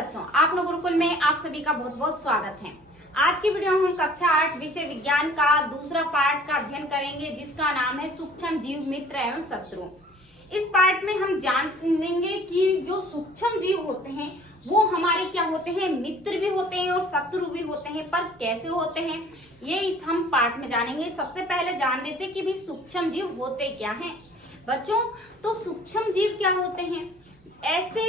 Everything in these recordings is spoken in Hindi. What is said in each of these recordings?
बच्चों, आपनो गुरुकुल में आप सभी का बहुत बहुत स्वागत है। आज की वीडियो में हम कक्षा 8 विषय विज्ञान का दूसरा पार्ट का अध्ययन करेंगे, जिसका नाम है सूक्ष्म जीव, मित्र एवं शत्रु। इस पार्ट में हम जानेंगे कि जो सूक्ष्म जीव होते हैं वो हमारे क्या होते हैं, मित्र भी होते हैं और शत्रु भी होते हैं, पर कैसे होते हैं ये इस हम पार्ट में जानेंगे। सबसे पहले जान लेते कि भी सूक्ष्म जीव होते क्या हैं। बच्चों, तो सूक्ष्म जीव क्या होते हैं? ऐसे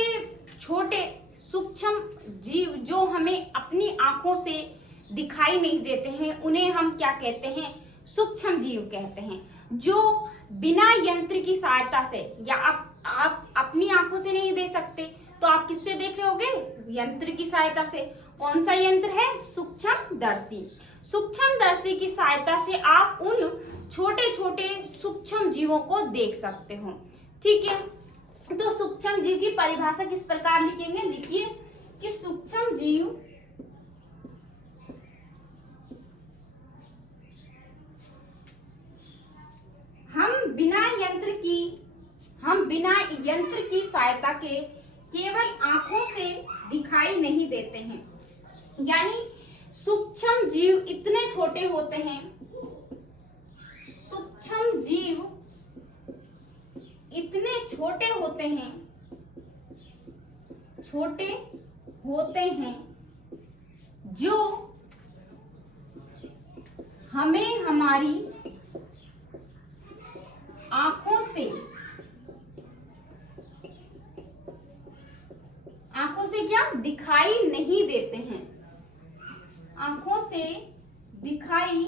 छोटे सूक्ष्म जीव जो हमें अपनी आंखों से दिखाई नहीं देते हैं, उन्हें हम क्या कहते हैं? सूक्ष्म जीव कहते हैं। जो बिना यंत्र की सहायता से, या आप अपनी आंखों से नहीं देख सकते तो आप किससे देखे होगे? यंत्र की सहायता से। कौन सा यंत्र है? सूक्ष्मदर्शी। सूक्ष्मदर्शी की सहायता से आप उन छोटे छोटे सूक्ष्म जीवों को देख सकते हो। ठीक है, तो सूक्ष्म जीव की परिभाषा किस प्रकार लिखेंगे? लिखिए कि सूक्ष्म जीव हम बिना यंत्र की सहायता के केवल आंखों से दिखाई नहीं देते हैं। यानी सूक्ष्म जीव इतने छोटे होते हैं, सूक्ष्म जीव इतने छोटे होते हैं जो हमें हमारी आंखों से क्या दिखाई नहीं देते हैं, आंखों से दिखाई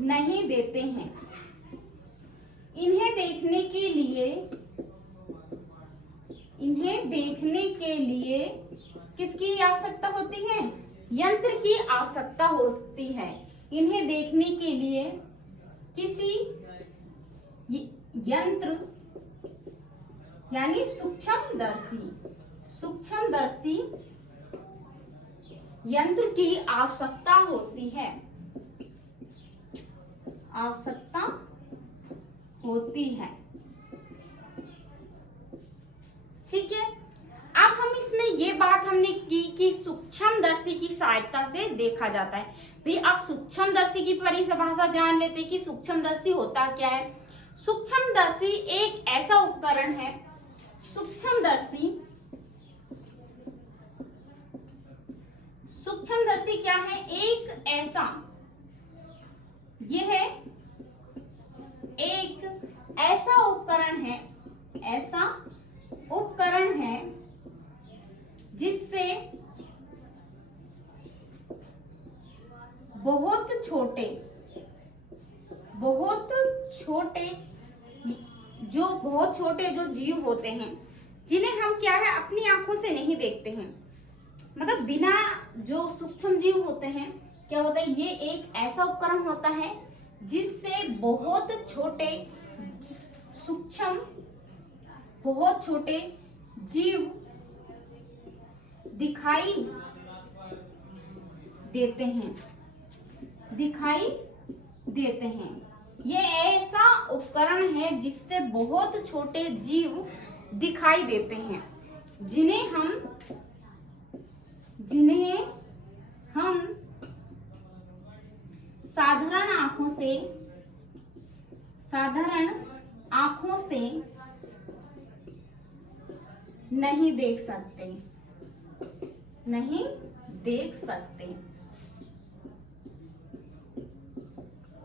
नहीं देते हैं। इन्हें देखने के लिए किसकी आवश्यकता होती है? यंत्र की आवश्यकता होती है। इन्हें देखने के लिए किसी यंत्र यानी सूक्ष्मदर्शी यंत्र की आवश्यकता होती है, ठीक है। अब हम इसमें ये बात हमने की कि सूक्ष्मदर्शी की सहायता से देखा जाता है। भाई अब सूक्ष्मदर्शी की परिभाषा जान लेते कि सूक्ष्मदर्शी होता क्या है। सूक्ष्मदर्शी एक ऐसा उपकरण है, सूक्ष्मदर्शी क्या है? यह एक ऐसा उपकरण है जिससे बहुत छोटे जो जीव होते हैं, जिन्हें हम क्या है अपनी आंखों से नहीं देखते हैं, मतलब बिना, जो सूक्ष्म जीव होते हैं क्या होता है, ये एक ऐसा उपकरण होता है जिससे बहुत छोटे जीव दिखाई देते हैं। ये ऐसा उपकरण है जिससे बहुत छोटे जीव दिखाई देते हैं, जिन्हें हम साधारण आंखों से नहीं देख सकते।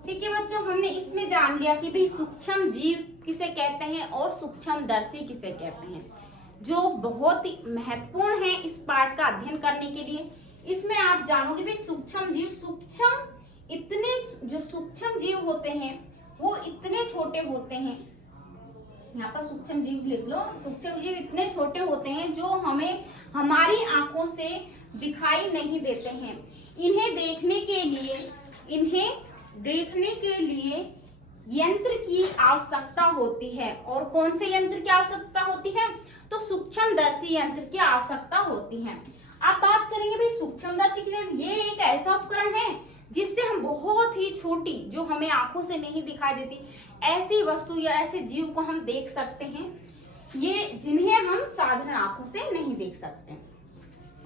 ठीक है बच्चों, हमने इसमें जान लिया कि भाई सूक्ष्म जीव किसे कहते हैं और सूक्ष्मदर्शी किसे कहते हैं, जो बहुत ही महत्वपूर्ण है इस पाठ का अध्ययन करने के लिए। इसमें आप जानोगे भाई सूक्ष्म जीव होते हैं वो इतने छोटे होते हैं। यहाँ पर सूक्ष्म जीव लिख लो। सूक्ष्म जीव इतने छोटे होते हैं जो हमें हमारी आंखों से दिखाई नहीं देते हैं। इन्हें देखने के लिए यंत्र की आवश्यकता होती है। और कौन से यंत्र की आवश्यकता होती है? तो सूक्ष्मदर्शी यंत्र की आवश्यकता होती है। अब बात करेंगे भाई सूक्ष्मदर्शी की। ये एक ऐसा उपकरण है जिससे हम बहुत ही छोटी, जो हमें आंखों से नहीं दिखाई देती, ऐसी वस्तु या ऐसे जीव को हम देख सकते हैं, ये जिन्हें हम साधारण आंखों से नहीं देख सकते।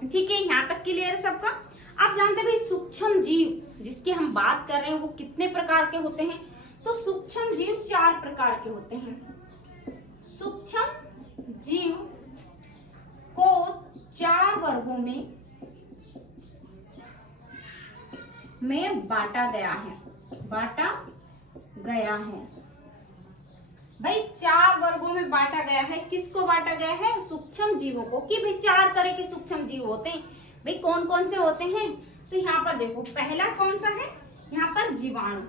ठीक है, यहाँ तक क्लियर है सबका। आप जानते हैं भाई सूक्ष्म जीव जिसकी हम बात कर रहे हैं वो कितने प्रकार के होते हैं? तो सूक्ष्म जीव 4 प्रकार के होते हैं। सूक्ष्म जीव को 4 वर्गों में बांटा गया है। भाई 4 वर्गों में बांटा गया है। किसको बांटा गया है? सूक्ष्म जीवों को। कि भाई 4 तरह के सूक्ष्म जीव होते हैं। भाई कौन कौन से होते हैं? तो यहाँ पर देखो, पहला कौन सा है? यहाँ पर जीवाणु,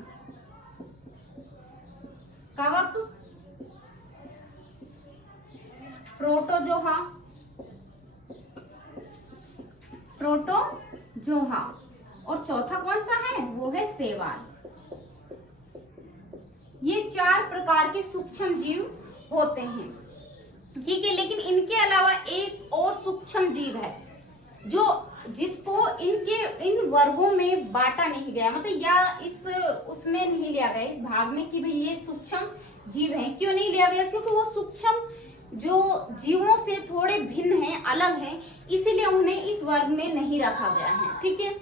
कवक, प्रोटोजोआ और चौथा कौन सा है? वो है शैवाल। ये 4 प्रकार के सूक्ष्म जीव होते हैं, ठीक है। लेकिन इनके अलावा एक और सूक्ष्म जीव है जिसको इन वर्गों में बांटा नहीं गया, मतलब या उसमें नहीं लिया गया, इस भाग में कि भाई ये सूक्ष्म जीव हैं। क्यों नहीं लिया गया? क्योंकि वो सूक्ष्म जो जीवों से थोड़े भिन्न हैं, अलग हैं, इसीलिए उन्हें इस वर्ग में नहीं रखा गया है, ठीक है।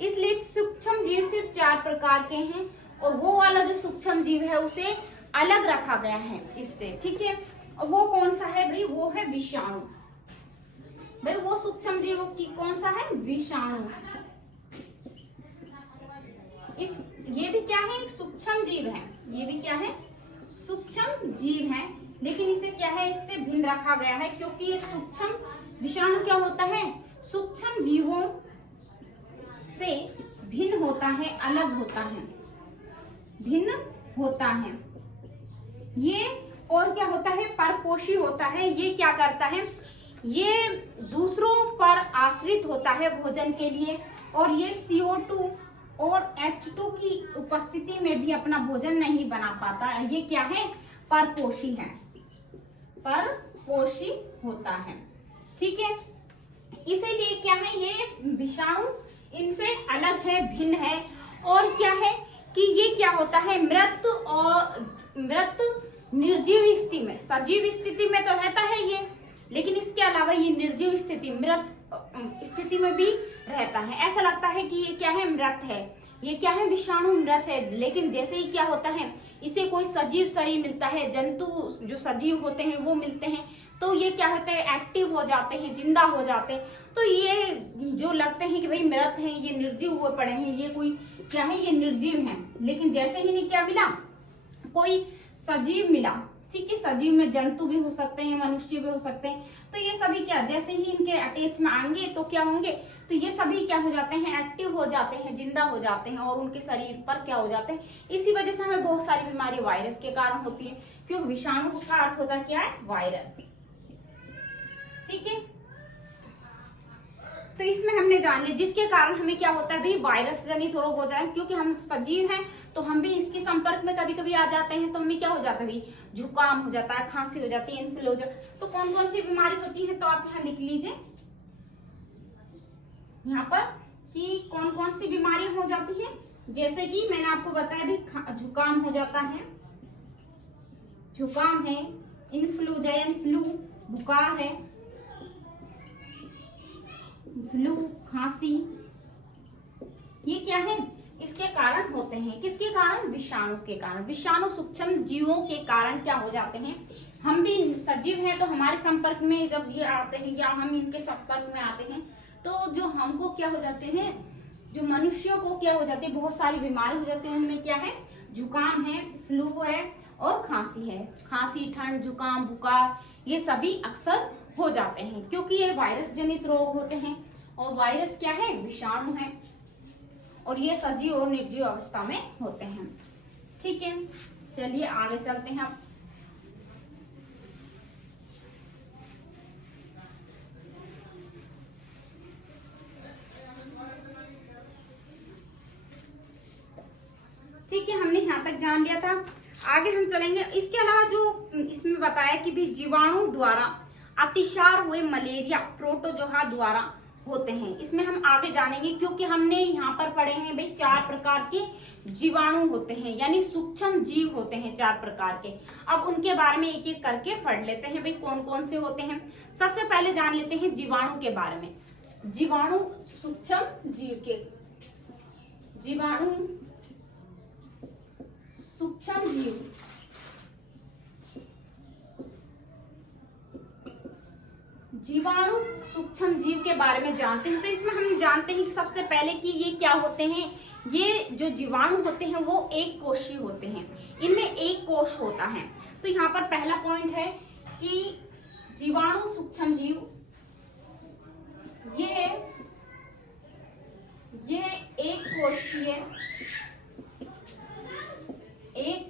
इसलिए सूक्ष्म जीव सिर्फ 4 प्रकार के हैं और वो वाला जो सूक्ष्म जीव है उसे अलग रखा गया है इससे, ठीक है। और वो कौन सा है भाई? वो है विषाणु। भाई वो सूक्ष्म जीव की कौन सा है? विषाणु। ये भी क्या है? एक सूक्ष्म जीव है। ये भी क्या है? सूक्ष्म जीव है, लेकिन इसे क्या है? इससे भिन्न रखा गया है क्योंकि ये सूक्ष्म विषाणु क्या होता है? सूक्ष्म जीवों से भिन्न होता है, अलग होता है, भिन्न होता है। ये और क्या होता है? परपोषी होता है। ये क्या करता है? ये दूसरों पर आश्रित होता है भोजन के लिए और ये CO2 और H2 की उपस्थिति में भी अपना भोजन नहीं बना पाता। ये क्या है? परपोषी है, परपोषी होता है, ठीक है। इसीलिए क्या है? ये विषाणु इनसे अलग है, भिन्न है। और क्या है कि ये क्या होता है? मृत निर्जीव स्थिति में, सजीव स्थिति में तो रहता है ये, लेकिन इसके अलावा ये निर्जीव स्थिति, मृत स्थिति में भी रहता है। ऐसा लगता है कि ये क्या है? मृत है। ये क्या है? विषाणु मृत है। लेकिन जैसे ही क्या होता है, इसे कोई सजीव शरीर मिलता है, जंतु जो सजीव होते हैं वो मिलते हैं, तो ये क्या होते हैं? एक्टिव हो जाते हैं, जिंदा हो जाते हैं। तो ये जो लगते हैं कि भाई मृत हैं, ये निर्जीव हुए पड़े हैं, ये कोई क्या है? ये निर्जीव हैं। लेकिन जैसे ही नहीं क्या मिला? कोई सजीव मिला, ठीक है। सजीव में जंतु भी हो सकते हैं, मनुष्य भी हो सकते हैं। तो ये सभी क्या, जैसे ही इनके अटैच में आएंगे तो क्या होंगे? तो ये सभी क्या हो जाते हैं? एक्टिव हो जाते हैं, जिंदा हो जाते हैं और उनके शरीर पर क्या हो जाते हैं? इसी वजह से हमें बहुत सारी बीमारी वायरस के कारण होती है, क्योंकि विषाणु का अर्थ होता है क्या है? वायरस, ठीक है। तो इसमें हमने जान लिया जिसके कारण हमें क्या होता है भाई? वायरस जनित रोग हो जाए, क्योंकि हम सजीव हैं तो हम भी इसके संपर्क में कभी कभी आ जाते हैं, तो हमें क्या हो जाता है भाई? जुकाम हो जाता है, खांसी हो जाती है, इन्फ्लुएंजा। तो कौन कौन सी बीमारी होती है? तो आप यहाँ लिख लीजिए यहाँ पर कि कौन कौन सी बीमारी हो जाती है। जैसे कि मैंने आपको बताया भी, जुकाम हो जाता है, जुकाम है, इन्फ्लुएंजा यानी फ्लू, बुखार है, फ्लू, खांसी, ये क्या है? इसके कारण होते हैं। किसके कारण? विषाणु के कारण। विषाणु सूक्ष्म जीवों के कारण क्या हो जाते हैं? हम भी सजीव हैं तो हमारे संपर्क में जब ये आते हैं या हम इनके संपर्क में आते हैं तो जो हमको क्या हो जाते हैं? जो मनुष्यों को क्या हो जाती है? बहुत सारी बीमारी हो जाती है। उनमें क्या है? जुकाम है, फ्लू है और खांसी है। खांसी, ठंड, जुकाम, बुखार, ये सभी अक्सर हो जाते हैं क्योंकि ये वायरस जनित रोग होते हैं। और वायरस क्या है? विषाणु है और ये सजीव और निर्जीव अवस्था में होते हैं, ठीक है। चलिए आगे चलते हैं। अब ठीक है, हमने यहाँ तक जान लिया था। आगे हम चलेंगे। इसके अलावा जो इसमें बताया कि भी जीवाणु द्वारा अतिसार हुए मलेरिया प्रोटोजोआ द्वारा होते हैं, इसमें हम आगे जानेंगे क्योंकि हमने यहाँ पर पढ़े हैं भाई 4 प्रकार के जीवाणु होते हैं, यानी सूक्ष्म जीव होते हैं 4 प्रकार के। अब उनके बारे में एक एक करके पढ़ लेते हैं भाई कौन कौन से होते हैं। सबसे पहले जान लेते हैं जीवाणु के बारे में। जीवाणु सूक्ष्म जीव के, जीवाणु सूक्ष्म जीव, जीवाणु सूक्ष्म जीव के बारे में जानते हैं। तो इसमें हम जानते हैं कि सबसे पहले कि ये क्या होते हैं। ये जो जीवाणु होते हैं वो एक कोशीय होते हैं, इनमें एक कोश होता है। तो यहाँ पर पहला पॉइंट है कि जीवाणु सूक्ष्म जीव ये एक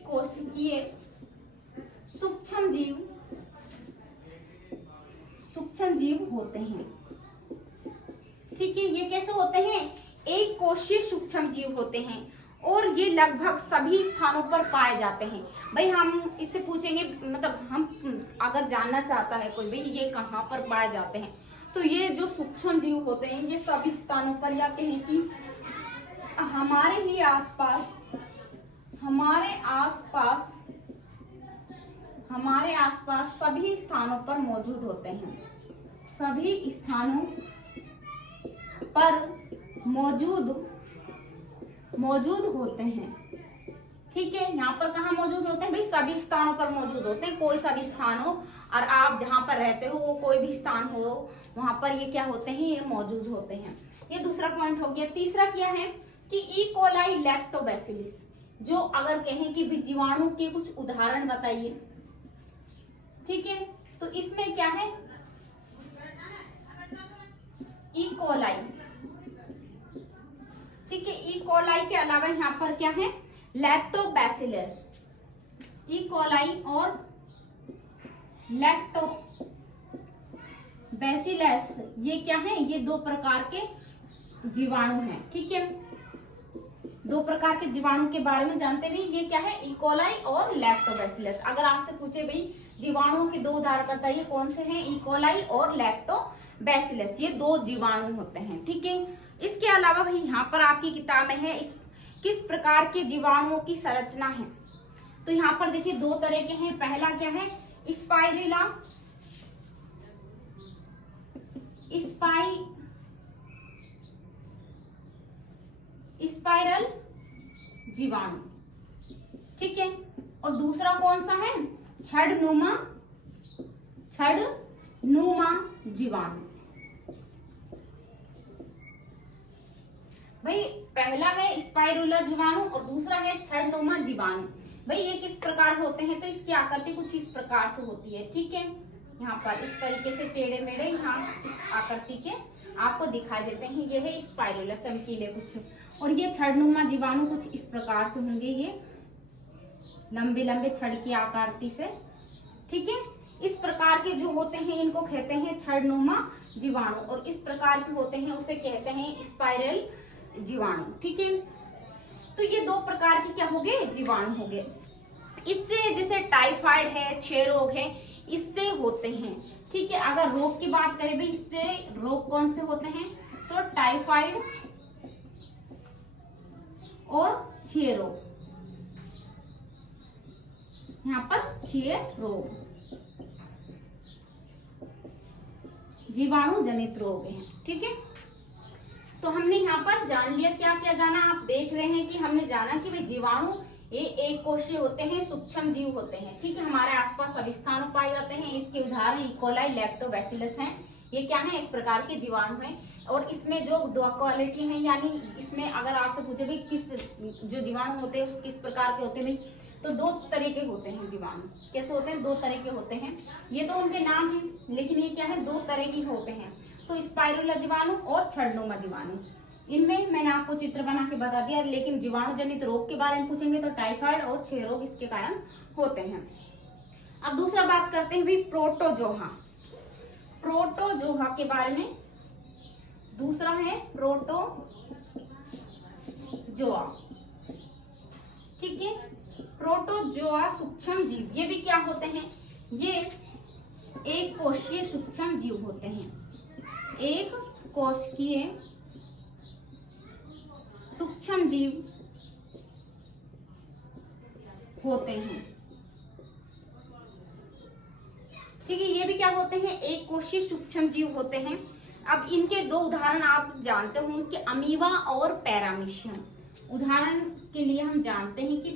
कोशिकीय सूक्ष्म जीव होते हैं। ठीक है, ये कैसे होते हैं? एक कोशीय सूक्ष्म जीव होते हैं और ये लगभग सभी स्थानों पर पाए जाते हैं। भाई हम इससे पूछेंगे, मतलब हम अगर जानना चाहता है कोई भाई ये कहाँ पर पाए जाते हैं, तो ये जो सूक्ष्म जीव होते हैं ये सभी स्थानों पर, या कहें कि हमारे ही आसपास, हमारे आसपास सभी स्थानों पर मौजूद होते हैं, सभी स्थानों पर मौजूद होते हैं। ठीक है, यहाँ पर कहाँ मौजूद होते हैं? भाई सभी स्थानों पर मौजूद होते हैं, कोई सा भी स्थान हो, और आप जहाँ पर रहते हो वो कोई भी स्थान हो वहां पर ये क्या होते हैं? ये मौजूद होते हैं। ये दूसरा पॉइंट हो गया। तीसरा क्या है कि ई कोलाई लैक्टोबैसिलिस, जो अगर कहें कि भी जीवाणु के कुछ उदाहरण बताइए। ठीक है, तो इसमें क्या है? E coli. ठीक है, ई कोलाई के अलावा यहाँ पर क्या है? लैक्टोबैसिलस। ई कोलाई और लैक्टोबैसिलस ये क्या है? ये दो प्रकार के जीवाणु हैं। ठीक है, दो प्रकार के जीवाणु के बारे में जानते नहीं। ये क्या है? ई कोलाई और लैक्टोबैसिलस। अगर आपसे पूछे भाई जीवाणुओं के दो उदाहरण बताइए, कौन से हैं? ई कोलाई और लैक्टोबैसिलस, ये दो जीवाणु होते हैं। ठीक है, इसके अलावा भाई यहाँ पर आपकी किताब में है किस प्रकार के जीवाणुओं की संरचना है। तो यहाँ पर देखिए दो तरह के हैं। पहला क्या है? स्पाइरल जीवाणु। ठीक है, और दूसरा कौन सा है? छड़नुमा जीवाणु। भाई पहला है स्पाइरुलर जीवाणु और दूसरा है छड़नुमा जीवाणु। भाई ये किस प्रकार होते हैं? तो इसकी आकृति कुछ इस प्रकार से होती है। ठीक है, यहाँ पर इस तरीके से टेढ़े मेढ़े यहाँ इस आकृति के आपको दिखाई देते हैं। ये है स्पाइरुलर, चमकीले कुछ, और ये छड़नुमा जीवाणु कुछ इस प्रकार से होंगे, ये लंबे लंबे छड़ की आकृति से। ठीक है, इस प्रकार के जो होते हैं इनको कहते हैं छड़नुमा जीवाणु, और इस प्रकार के होते हैं उसे कहते हैं स्पाइरल जीवाणु। ठीक है, तो ये दो प्रकार के क्या हो गए? जीवाणु हो गए। इससे जैसे टाइफाइड है, क्षय रोग है, इससे होते हैं। ठीक है, अगर रोग की बात करें भाई, इससे रोग कौन से होते हैं? तो टाइफाइड और क्षय रोग, यहाँ पर क्षय रोग जीवाणु जनित रोग हैं। ठीक है, तो हमने यहाँ पर जान लिया क्या क्या जाना। आप देख रहे हैं कि हमने जाना कि वे जीवाणु ये एक कोशीय होते हैं, सूक्ष्म जीव होते हैं। ठीक है, हमारे आसपास सभी स्थानों पाए जाते हैं। इसके उदाहरण ई कोलाई, लैक्टोबैसिलस हैं। ये क्या है? एक प्रकार के जीवाणु हैं, और इसमें जो दो क्वालिटी है, यानी इसमें अगर आपसे पूछे भाई किस जो जीवाणु होते हैं उस किस प्रकार के होते हैं, तो दो तरह के होते हैं जीवाणु। कैसे होते हैं? दो तरह के होते हैं। ये तो उनके नाम है, लेकिन ये क्या है? दो तरह के होते हैं। तो स्पाइरुलर जीवाणु और छड़नुमा जीवाणु, इनमें मैंने आपको चित्र बना के बता दिया। लेकिन जीवाणु जनित रोग के बारे में पूछेंगे तो टाइफाइड और क्षय रोग इसके कारण होते हैं। अब दूसरा बात करते हैं भाई प्रोटोजोआ। प्रोटोजोआ के बारे में दूसरा है प्रोटोजोआ। ठीक है, प्रोटोजोआ सूक्ष्म जीव, ये भी क्या होते हैं? ये एक कोशिकीय सूक्ष्म जीव होते हैं। एक कोशिकीय सूक्ष्म जीव होते हैं। ठीक है, ये भी क्या होते हैं? एक कोशिकीय सूक्ष्म जीव होते हैं। अब इनके दो उदाहरण आप जानते हो कि अमीबा और पैरामीशियम। उदाहरण के लिए हम जानते हैं कि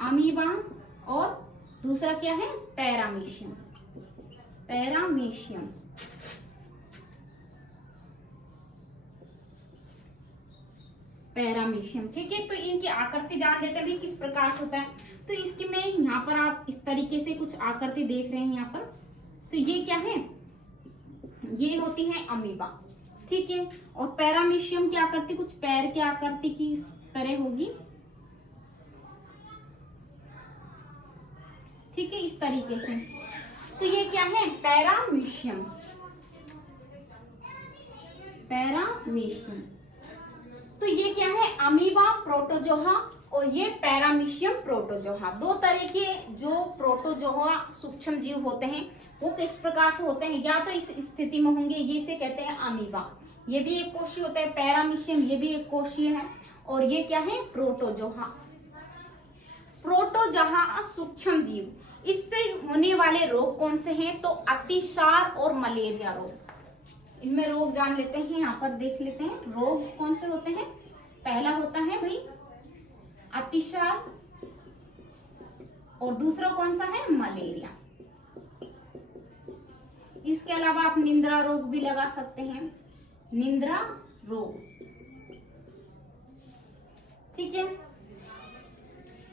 अमीबा और दूसरा क्या है, पैरामीशियम। ठीक है। तो इनकी आकृति जान लेते हैं किस प्रकार से होता है। तो इसके में यहाँ पर आप इस तरीके से कुछ आकृति देख रहे हैं यहाँ पर। तो ये क्या है, ये होती है अमीबा, ठीक है। और पैरामीशियम की आकृति कुछ पैर की आकृति की इस तरह होगी, ठीक है, इस तरीके से। तो ये क्या है, पैरामीशियम। तो ये क्या है, अमीबा प्रोटोजोआ और ये पैरामीशियम प्रोटोजोआ। दो तरह के जो प्रोटोजोआ सूक्ष्म जीव होते हैं वो किस प्रकार से होते हैं, या तो इस स्थिति में होंगे, ये इसे कहते हैं अमीबा, ये भी एक कोशीय होता है। पैरामीशियम ये भी एक कोशीय है। और ये क्या है, प्रोटोजोआ सूक्ष्म जीव। इससे होने वाले रोग कौन से हैं, तो अतिसार और मलेरिया रोग। इनमें रोग जान लेते हैं, यहाँ पर देख लेते हैं रोग कौन से होते हैं। पहला होता है भाई अतिसार और दूसरा कौन सा है, मलेरिया। इसके अलावा आप निंद्रा रोग भी लगा सकते हैं, निंद्रा रोग, ठीक है।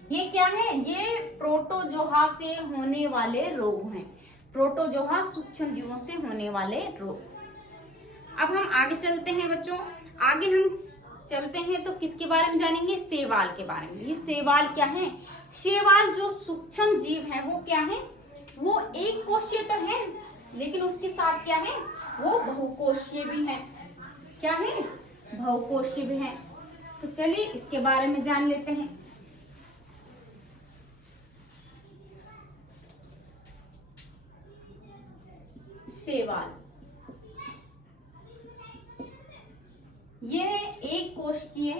ये क्या है, ये प्रोटोजोआ से होने वाले रोग हैं, प्रोटोजोआ सूक्ष्म जीवों से होने वाले रोग। अब हम आगे चलते हैं बच्चों, आगे हम चलते हैं तो किसके बारे में जानेंगे, शैवाल के बारे में। ये शैवाल क्या है, शैवाल जो सूक्ष्म जीव है वो क्या है, वो एक कोशीय तो है लेकिन उसके साथ क्या है, वो बहुकोशीय भी है। क्या है, बहुकोशीय भी है। तो चलिए इसके बारे में जान लेते हैं। शैवाल यह एक कोशिकीय,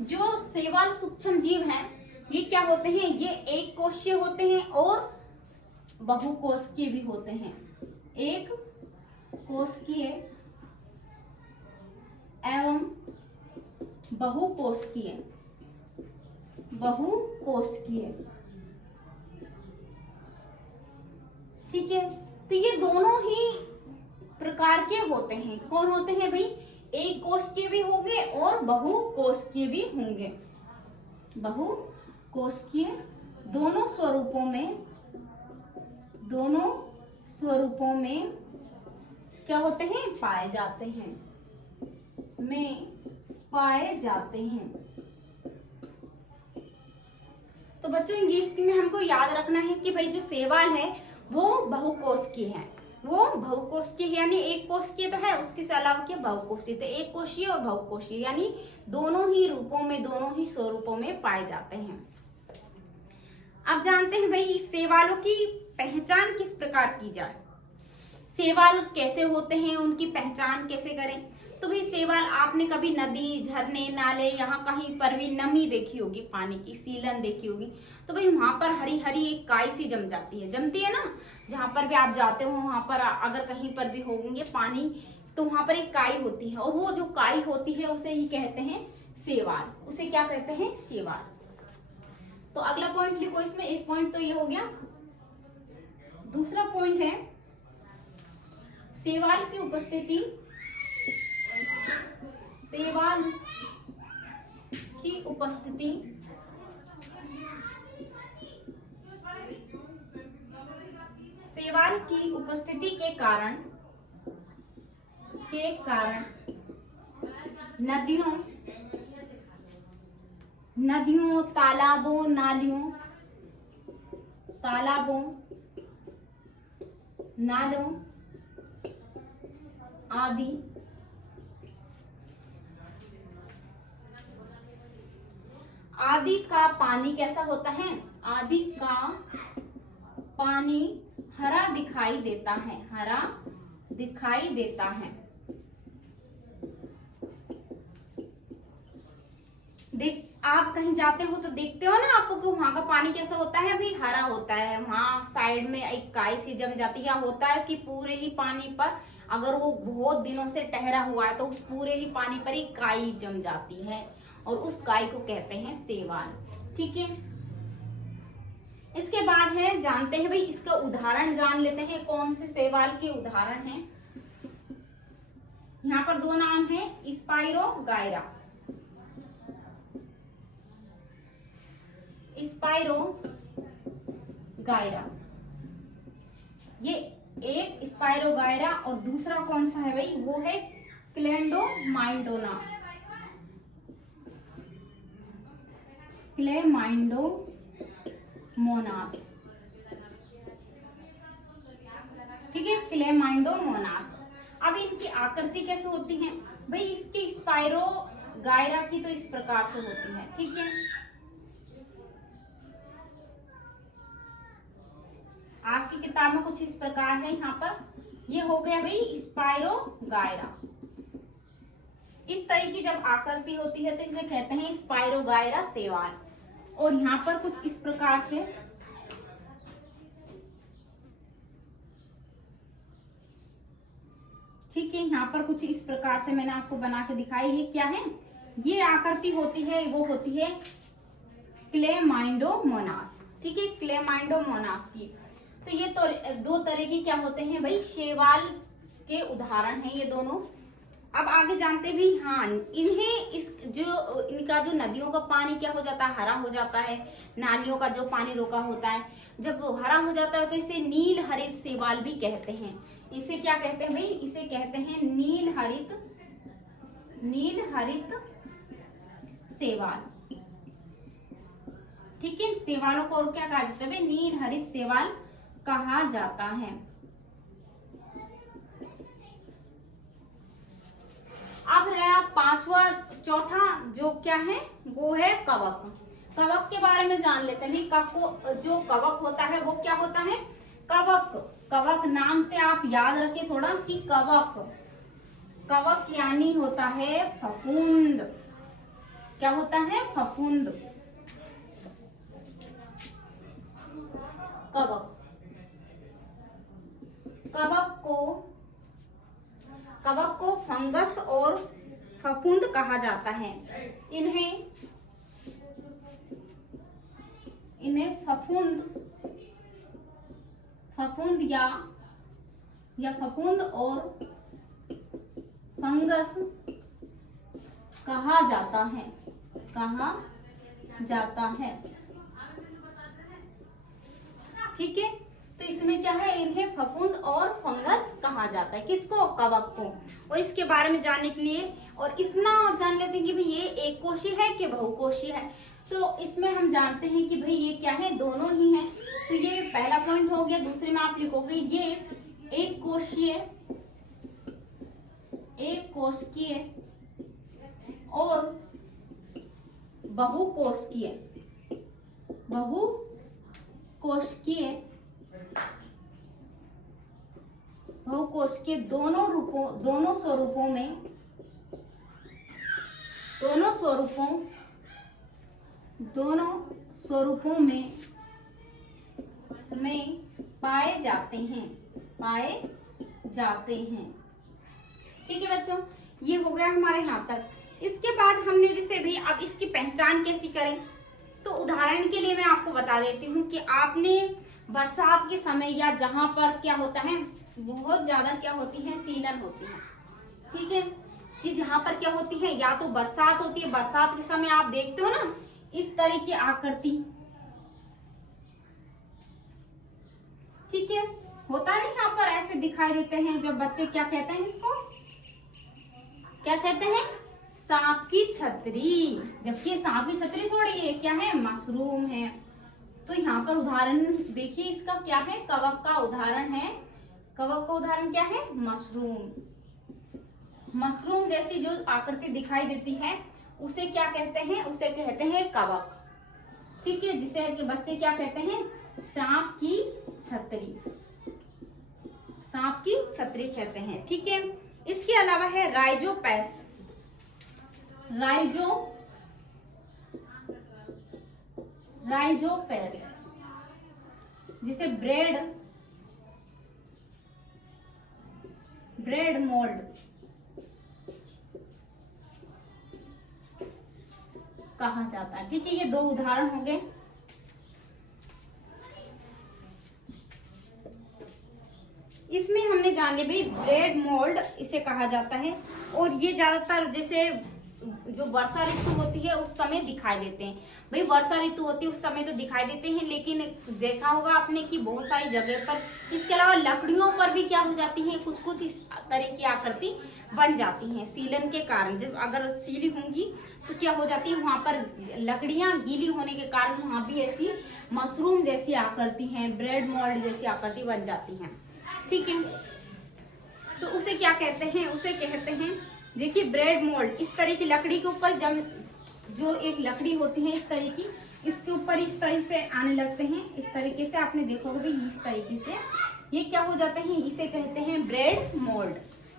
जो शैवाल सूक्ष्म जीव हैं ये क्या होते हैं, ये एक कोशीय होते हैं और बहुकोशिकीय भी होते हैं। एक कोशिकीय एवं बहुकोशिकीय। ठीक है। तो ये दोनों ही प्रकार के होते हैं। कौन होते हैं भाई, एक कोशिकीय भी होंगे और बहुकोशिकीय भी होंगे। बहुकोशिकीय दोनों स्वरूपों में क्या होते हैं, पाए जाते हैं। तो बच्चों इंग्लिश में हमको याद रखना है कि भाई जो शैवाल है वो बहुकोशिकीय है, वो बहुकोशिकीय यानी एक कोशिकीय तो है, उसके अलावा क्या बहुकोशिकीय। तो एक कोशीय और बहुकोशीय यानी दोनों ही रूपों में, दोनों ही स्वरूपों में पाए जाते हैं। अब जानते हैं भाई शैवालों की पहचान किस प्रकार की जाए, शैवाल कैसे होते हैं, उनकी पहचान कैसे करें। तो भाई शैवाल, आपने कभी नदी, झरने, नाले, यहाँ कहीं पर भी नमी देखी होगी, पानी की सीलन देखी होगी, तो भाई वहां पर हरी हरी एक काई सी जमती है ना। जहां पर भी आप जाते हो वहां पर अगर कहीं पर भी होंगे पानी, तो वहां पर एक काई होती है, और वो जो काई होती है उसे ही कहते हैं शैवाल। उसे क्या कहते हैं, शैवाल। तो अगला पॉइंट लिखो इसमें, एक पॉइंट तो ये हो गया। दूसरा पॉइंट है शैवाल की उपस्थिति, शैवाल की उपस्थिति के कारण नदियों, तालाबों, नालों आदि का पानी कैसा होता है, आदि का पानी हरा दिखाई देता है। देख, आप कहीं जाते हो तो देखते हो ना आपको कि वहां का पानी कैसा होता है, अभी हरा होता है, वहां साइड में एक काई सी जम जाती है, होता है कि पूरे ही पानी पर अगर वो बहुत दिनों से ठहरा हुआ है तो उस पूरे ही पानी पर ही काई जम जाती है और उस काई को कहते हैं शैवाल। ठीक है, इसके बाद है जानते हैं भाई, इसका उदाहरण जान लेते हैं कौन से शैवाल के उदाहरण हैं। यहाँ पर दो नाम है, स्पाइरोगायरा, स्पाइरोगायरा, ये एक स्पाइरोगायरा और दूसरा कौन सा है भाई, वो है क्लेमाइडोमोनास, क्लेमाइडोमोनास। ठीक है, क्लेमाइडोमोनास। अब इनकी आकृति कैसे होती है भाई, इसकी स्पाइरोगायरा की तो इस प्रकार से होती है। ठीक है, आपकी किताब में कुछ इस प्रकार है, यहाँ पर ये हो गया भाई स्पाइरोगायरा। इस तरह की जब आकृति होती है तो इसे कहते हैं स्पाइरोगायरा शैवाल। और यहाँ पर कुछ इस प्रकार से, ठीक है, यहाँ पर कुछ इस प्रकार से मैंने आपको बना के दिखाई। ये क्या है, ये आकृति होती है, वो होती है क्लेमाइडोमोनास। ठीक है, क्लेमाइडोमोनास की। तो ये तो दो तरह के क्या होते हैं भाई, शैवाल के उदाहरण हैं ये दोनों। अब आगे जानते भी, हाँ, इन्हें इस जो इनका जो नदियों का पानी क्या हो जाता है, हरा हो जाता है, नालियों का जो पानी रोका होता है जब वो हरा हो जाता है तो इसे नील हरित शैवाल भी कहते हैं। इसे क्या कहते हैं भाई, इसे कहते हैं नील हरित शैवाल। ठीक है, शैवालों को और क्या कहा जाता है भाई, नील हरित शैवाल कहा जाता है। अब रहा चौथा जो क्या है, वो है कवक। कवक के बारे में जान लेते हैं। जो कवक होता है वो क्या होता है, कवक नाम से आप याद रखिए थोड़ा कि कवक यानी होता है फफूंद। क्या होता है, फफूंद। कवक को फंगस और फफूंद कहा जाता है। इन्हें फफूंद या फफूंद और फंगस कहा जाता है। ठीक है, तो इसमें क्या है, इन्हें फफूंद और फंगस कहा जाता है। किसको, कवक को। और इसके बारे में जानने के लिए और इतना और जान लेते हैं कि भाई ये एक कोशीय है कि बहुकोशीय है। तो इसमें हम जानते हैं कि भाई ये क्या है, दोनों ही हैं। तो ये पहला पॉइंट हो गया। दूसरे में आप लिखोगे ये एक कोशिकीय और बहुकोशिकीय दोनों स्वरूपों में पाए जाते हैं। ठीक है बच्चों, ये हो गया हमारे यहाँ तक। इसके बाद हमने जैसे भी अब इसकी पहचान कैसी करें, तो उदाहरण के लिए मैं आपको बता देती हूँ कि आपने बरसात के समय या जहां पर क्या होता है, बहुत ज्यादा क्या होती है, सीलन होती है। ठीक है, कि जहां पर क्या होती है, या तो बरसात होती है, बरसात के समय आप देखते हो ना इस तरह की आकृति। ठीक है, होता नहीं, यहाँ पर ऐसे दिखाई देते हैं। जब बच्चे क्या कहते हैं, इसको क्या कहते हैं, सांप की छतरी। जबकि सांप की छतरी थोड़ी है, क्या है, मशरूम है। तो यहाँ पर उदाहरण देखिए, इसका क्या है, कवक का उदाहरण है। कवक का उदाहरण क्या है, मशरूम जैसी जो आकृति दिखाई देती है उसे क्या कहते हैं, उसे कहते हैं कवक। ठीक है, जिसे कि बच्चे क्या कहते हैं, सांप की छतरी कहते हैं। ठीक है, इसके अलावा है राइजोपैस। राइजोपेस, जिसे ब्रेड मोल्ड कहा जाता है। ठीक है, ये 2 उदाहरण हो गए। इसमें हमने जान लिया भाई ब्रेड मोल्ड इसे कहा जाता है, और ये ज्यादातर जैसे जो वर्षा ऋतु होती है उस समय दिखाई देते हैं। भाई वर्षा ऋतु होती है उस समय तो दिखाई देते हैं, लेकिन देखा होगा आपने कि बहुत सारी जगह पर इसके अलावा लकड़ियों पर भी क्या हो जाती है, कुछ कुछ इस तरह की आकृति बन जाती है सीलन के कारण। जब अगर सीली होंगी तो क्या हो जाती है, वहां पर लकड़ियां गीली होने के कारण वहां भी ऐसी मशरूम जैसी आकृति है, ब्रेड मोल्ड जैसी आकृति बन जाती है। ठीक है, तो उसे क्या कहते हैं, उसे कहते हैं, देखिए ब्रेड मोल्ड इस तरह की लकड़ी के ऊपर जो एक लकड़ी होती है इस तरह की, इसके ऊपर इस तरह से आने लगते हैं। इस तरीके से आपने देखा होगा इस तरीके से ये क्या हो जाते हैं, इसे कहते हैं ब्रेड मोल्ड।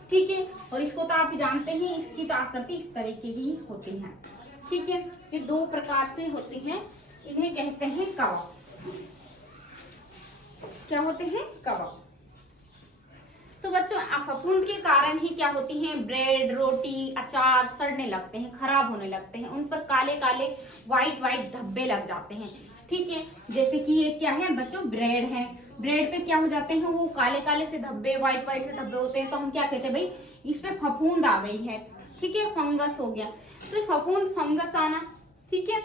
ठीक है, और इसको तो आप जानते हैं, इसकी तो आकृति इस तरीके की होती है। ठीक है, ये 2 प्रकार से होती हैं, इन्हें कहते हैं कवक। क्या होते हैं, कवक। तो बच्चों फफूंद के कारण ही क्या होती हैं, ब्रेड, रोटी, अचार सड़ने लगते हैं, खराब होने लगते हैं, उन पर काले काले व्हाइट धब्बे लग जाते हैं। ठीक है, जैसे कि ये क्या है बच्चों, ब्रेड है, ब्रेड पे क्या हो जाते हैं, वो काले काले से धब्बे, व्हाइट से धब्बे होते हैं, तो हम क्या कहते हैं भाई इसमें फफूंद आ गई है। ठीक है, फंगस हो गया, तो फफूंद फंगस आना। ठीक है,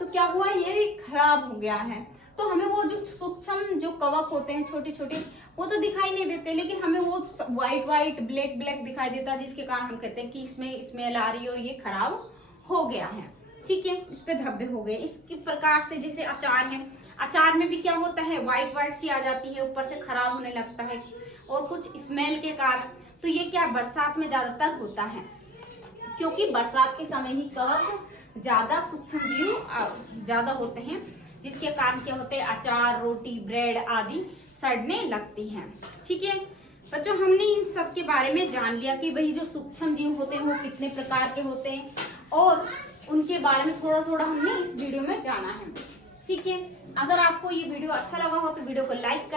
तो क्या हुआ, ये खराब हो गया है। तो हमें वो जो सूक्ष्म जो कवक होते हैं छोटे छोटे वो तो दिखाई नहीं देते, लेकिन हमें वो व्हाइट ब्लैक दिखाई देता है, जिसके कारण हम कहते हैं कि इसमें स्मेल आ रही है और ये खराब हो गया है। ठीक है, इस पे धब्बे हो गए। इस प्रकार से जैसे अचार है, अचार में भी क्या होता है, व्हाइट सी आ जाती है, ऊपर से खराब होने लगता है और कुछ स्मेल के कारण। तो ये क्या बरसात में ज्यादातर होता है, क्योंकि बरसात के समय ही कवक ज्यादा सूक्ष्म जीव ज्यादा होते हैं, जिसके कारण क्या होते हैं, अचार, रोटी, ब्रेड आदि सड़ने लगती हैं। ठीक है बच्चों, हमने इन सब के बारे में जान लिया कि भाई जो सूक्ष्म जीव होते हैं वो कितने प्रकार के होते हैं, और उनके बारे में थोड़ा थोड़ा हमने इस वीडियो में जाना है। ठीक है, अगर आपको ये वीडियो अच्छा लगा हो तो वीडियो को लाइक